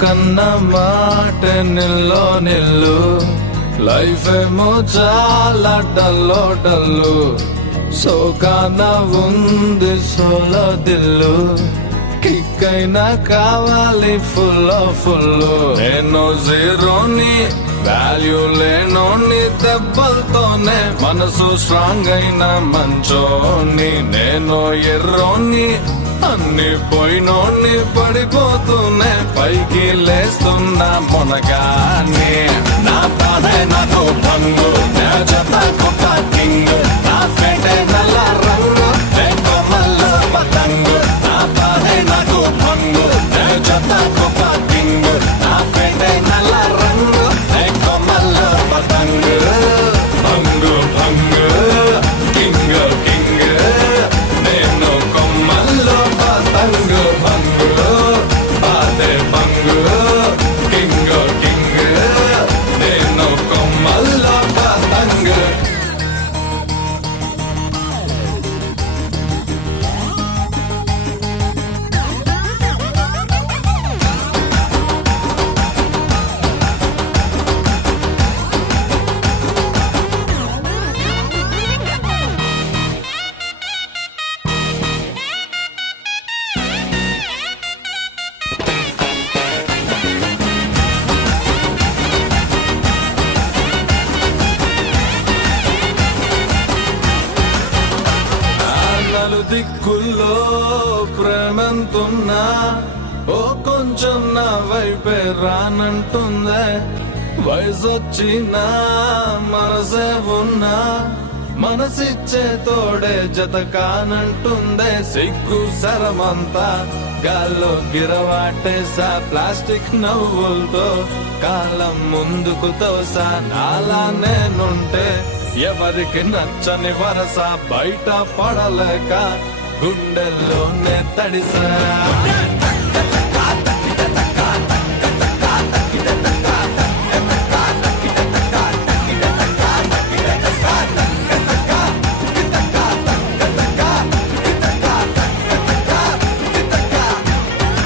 కన్న మాట నిల్లో నిల్లు లైఫ్ ఏమో చాలా డల్లో డల్లు సోకాన ఉంది సోలో దిల్లు కిక్ అయినా కావాలి ఫుల్ నేను జీరోని వాల్యూ లేనోని దెబ్బలతోనే మనసు స్ట్రాంగ్ అయిన మంచోని నేను ఎర్రోని అన్ని పోయినోని పడిపోతూనే పైకి లేస్తున్నా మొనగాని నా బాధే నాకు భంగు నా జత కొత్త కింగ్ నా ఫేటే నల్ల రంగు కొమ్మల్లో పతంగు నా బాధే నాకు భంగు నా జత కొత్త కింగ్ నా ఫేటే నల్ల రంగు కొమ్మల్లో పతంగు భంగు భంగు కింగ్ కింగ్ నేను కొమ్మల్లో పతంగు భంగు బాధే భంగు కింగ్ కింగ్ నేను కొమ్మల్లో పతంగు దిక్కుల్లో ప్రేమంతున్నా ఓ కొంచెం నా వైపే రానంటుందే వయసొచ్చినా మనసే ఉన్నా మనసిచ్చే తోడే జత కానంటుందే సిగ్గు సరమంతా గాల్లో గిరవాటేసా ప్లాస్టిక్ నవ్వులతో కాలం ముందుకు తోసా నాలా నేనుంటే ఎవరికి నచ్చని వరస బయట పడలేక గుండెల్లోనే తడిసా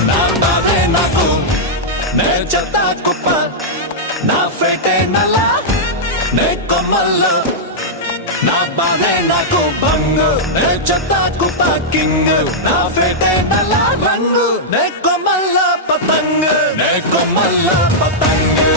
నా బాధే నాకు నే చెత్త కుప్ప నా ఫేటే నల్ల నే కొమ్మల్లో నా బాధే నాకు భంగు నే చెత్త కుప్ప కింగ్ నా ఫేటే నల్ల రంగు నే కొమ్మల్లో పతంగు నే కొమ్మల్లో పతంగు